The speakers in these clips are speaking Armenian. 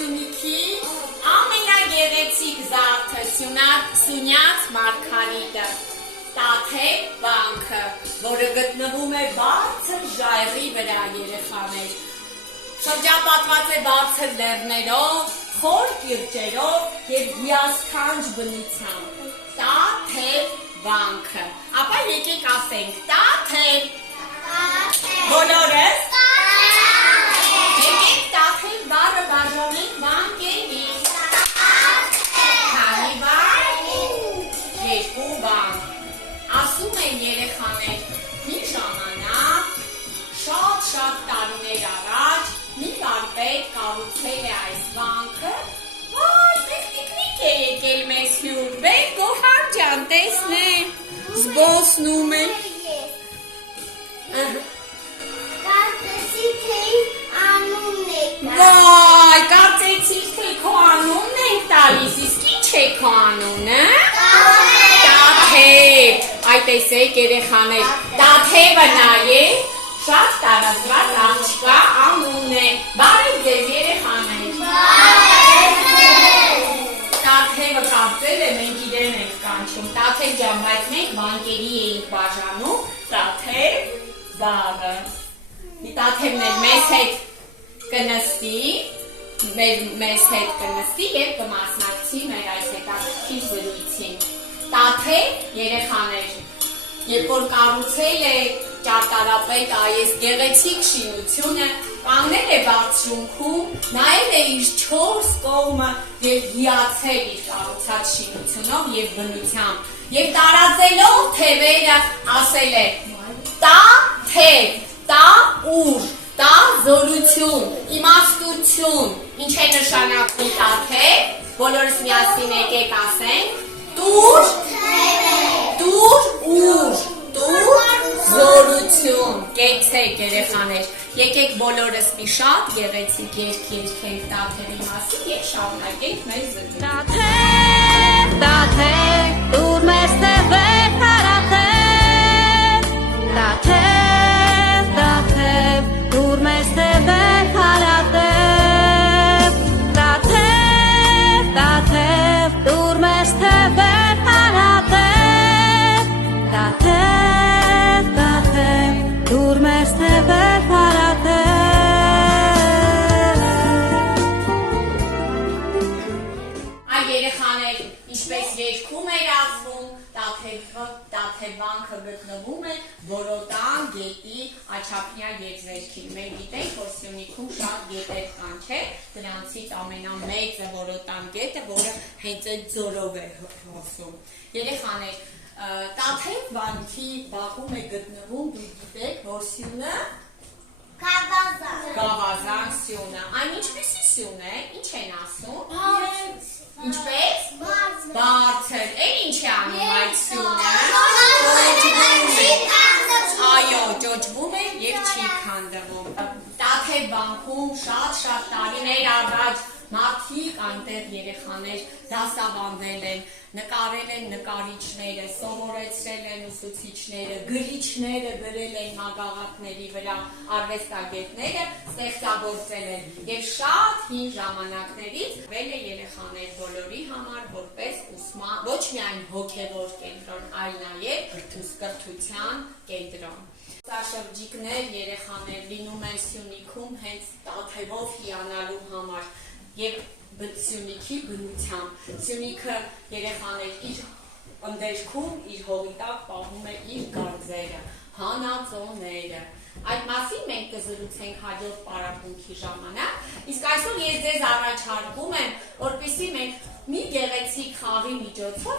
Սյունիքի ամենագեղեցիկ զարդը Սյունյաց Մարգարիտը, Տաթև վանքը, որը գտնվում է բարձր ժայռի վրա, երեխաներ, շրջապատված է բարձր լեռներով, խոր կիրճերով և հիասքանչ բնությամբ, Տաթև վանքը, ապա եկեք ասենք Տաթև, բոլորս, եկեք Տաթև բառը բաժանենք վանկերի, քանի վանք, երկու վանք, ասում են երեխաներ, մի ժամանակ, շատ տարիներ առաջ, մի վարպետ կառուցել է այս վանքը, այ տեխնիկ է եկել մեզ հյուր, բեր Գոհար ջան, տեսնեն, զբոսնում է, Կարծեցի, թե անունն եք վայ, կարծեցիր, թե քո անունն ենք տալիս, իսկ ինչ է քո անունը, Տաթև, այ տեսեք երեխաներ, Տաթևը նայեք, շատ տարածված աղջկա անունն է, բարև ձեզ երեխաներ, Տաթևը կարծել է, մենք իրեն ենք կանչում, Տաթև ջան, բայց մենք վանկերի էինք բաժանում, Տաթև բառը, Տաթևն էլ մեզ հետ կնստի և կմասնակցի մեր այս հետաքրքիր զրույցին, Տաթև երեխաներ, երբ որ կառուցել է ճարտարապետը այս գեղեցիկ շինությունը, կանգնել է բարձրունքում, նայել է իր 4 կողմը և հիացել իր կառուցած շինությունով և բնությամբ, և տարածելով թևերը ասել է տա թև, տա ուժ, տա զորություն, իմաստություն, ինչ է նշանակում Տաթև, բոլորս միասին եկեք ասենք, տուր ուժ, տուր զորություն, կեցեք երեխաներ, եկեք բոլորս մի շատ գեղեցիկ երգ երգենք Տաթևի մասին և շարունակենք մեր զրույցը։ Տաթև, տուր մեզ թևեր հարաթև, Տաթև, տուր մեզ թևեր հարաթև, Տաթև, տուր մեզ թևեր հարաթև, Տաթև, տուր մեզ թևեր հարաթև։ Այ երեխաներ, ինչպես երգում էր ասվում, Տաթև վանքը գտնվում է Որոտան գետի Աչափնյա եզերքին։ Մենք գիտենք, որ Սյունիքում շատ գետեր կան, չէ՞, դրանցից ամենամեծը Որոտան գետը, որը հենց այդ ձորով է հոսում։ Երեխաներ, Տաթև վանքի բակում է գտնվում, դուք գիտեք, որ սյունը Գավազան սյունը, այն ինչպեսի սյուն է, ինչ են ասում, ինչպես, բարձր, էլ ինչ է անում այդ սյունը, այո, ճոճվում է և չի քանդվում, Տաթև վանքում շատ տարիներ առաջ մարդիկ այնտեղ երեխաներ դասավանդել են, նկարել են նկարիչները, սովորեցրել են ուսուցիչները, գրիչները գրել են մագաղակների վրա, արվեստագետները ստեղծագործել են և շատ հին ժամանակներից վել է երեխաներ բոլորի համար որպես ուսման, ոչ միայն հոգևոր կենտրոն, այլ նաև կրթության կենտրոն։ Շրջիկներ երեխաներ լինում են Սյունիքում հենց Տաթևով հիանալու համար և Սյունիքի բնությամբ, Սյունիքը երեխաներ իր ընդերքում, իր հողի տակ պահում է իր գարձերը, հանածոները, այդ մասին մենք կզրուցենք հաջորդ պարապմունքի ժամանակ, իսկ այսօր ես ձեզ առաջարկում եմ, որպեսզի մենք մի գեղեցիկ խաղի միջոցով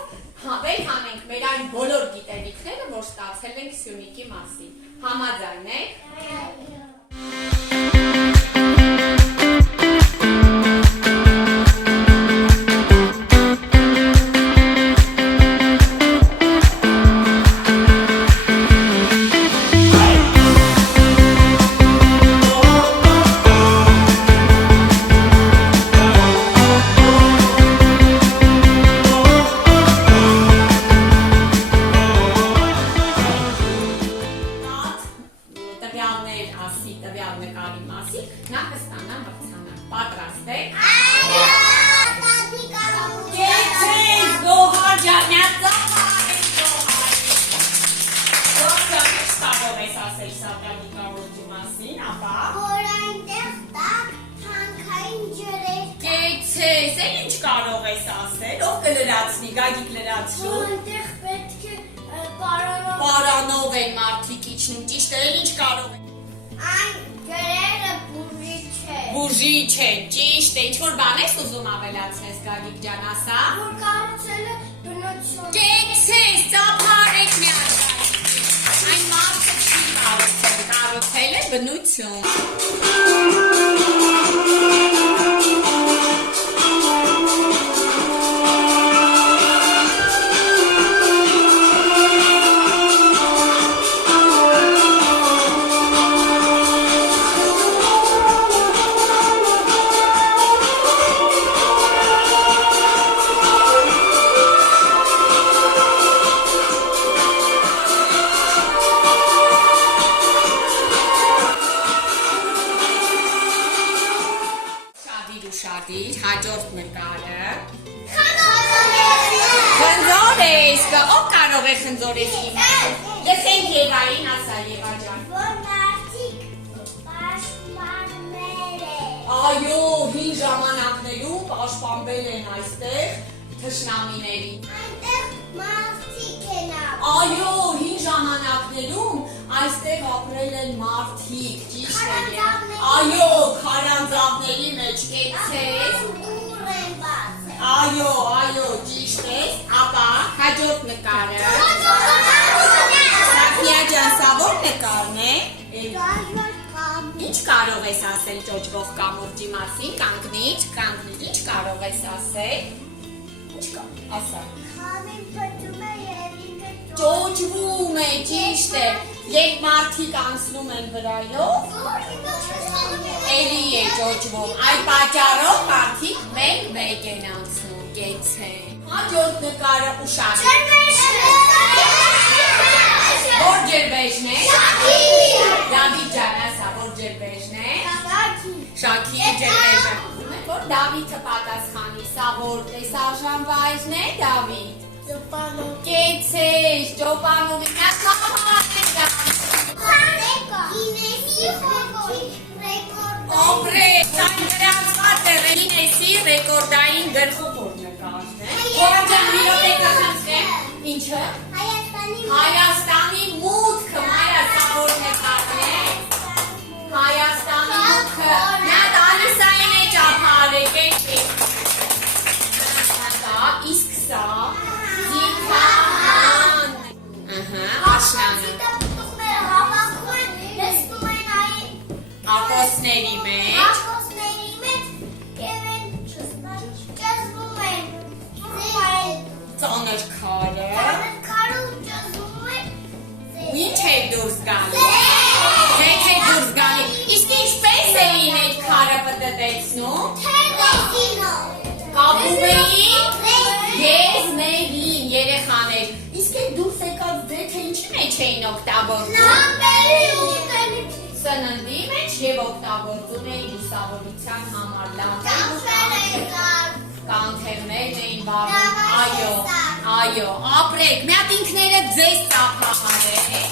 վեր հանենք մեր այն բոլոր գիտելիքները, որ ստացել ենք Սյունիքի մասին, համաձայն եք։ Տվյալ նկարի մասին, նա կստանա մրցանակ, պատրաստ եք։ ես ասել, ով կլրացնի, Գագիկ լրացրու։ Այնտեղ պետք է պարանով Պարանով են մարդիկ իջնում, ճիշտ է, ինչ կարող են։ այն գրելը բուժի չէ։ Բուժի չէ, ճիշտ է, ինչ-որ բան ես ուզում ավելացնես, Գագիկ ջան, ասա։ Որ կառուցելը բնություն։ Կեցես, ծափարեք մի արգայքի։ Այն մարդը չի կառուցել է բնություն։ Շադիր, հաջորդ նկարը։ Խնձորես, ով կարող է խնձորես իմացել։ Լսենք Եվային, ասա Եվա ջան։ Որ մարդիկ պաշտպաններ են։ Այո, հին ժամանակներում պաշտպանվել են այստեղ թշնամիներին։ Այնտեղ մարդիկ են ապրում։ Այո, հին ժամանակներում այստեղ ապրել են մարդիկ, ճիշտ է։ Այո, քարանձավների մեջ կեցես։ Ուր են բացել։ Այո, ճիշտ է։ Ապա հաջորդ նկարը։ Սաֆիա ջան, սա ո՞ր նկարն է։ Ինչ կարող ես ասել ճոճվող կամուրջի մասին, կանգնիր, ինչ կարող ես ասել։ Ինչ կա, ասա։ Խամին փչում է և ինքը Ճոճվում է, ճիշտ է։ Երբ մարդիկ անցնում են վրայով, էլի է ճոճվում։ Այդ պատճառով մարդիկ մեկ են անցնում, կեցեն։ Հաջորդ նկարը ուշադրի։ Որ ջերբեժն է։ Դավիթ ջան, ասա, որ ջերբեժն է։ Շաքի ջերբեժը։ Որ Դավիթը պատասխանի, սա որ տեսարժանվայրն է, Դավիթ։ Կեցես, ճոպանովի, նա Կոմպրես, այն գրանցված է Գինեսի ռեկորդային գլխավոր նկարն է։ Որը ջան մի րոպե կխնդրեմ։ Ինչը։ Հայաստանի մուտքը, Մարիա, սա որ նկարն է։ Հայաստանի մուտքը։ Նա Ալիսային է ճափարեք է։ Իսկ սա Զիքան։ Աշնանը։ Ակոսների մեջ։ Ծանր քարը։ Ինչ է դուրս գալի։ Հետ է դուրս գալի։ Իսկ ինչպես էին այդ քարը պտտեցնում։ Կապում էին եզներին երեխաներ։ Իսկ այդ դուրս եկած դեթը ինչի մեջ էին օգտագործում։ Սննդի մեջ և օգտագործում էին լուսավորության համար լամպեր, կանթերներ էին վառում, այո, ապրեք, մի հատ ինքները ձեզ ծափահարեք,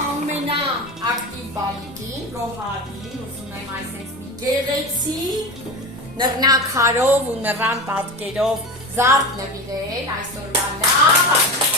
ամենա ակտիվ բալիկին, Ռոհադին, ուզում եմ այսպես մի գեղեցիկ նռնակարով ու նռան պատկերով զարդ նվիրել, այսօրվա լավ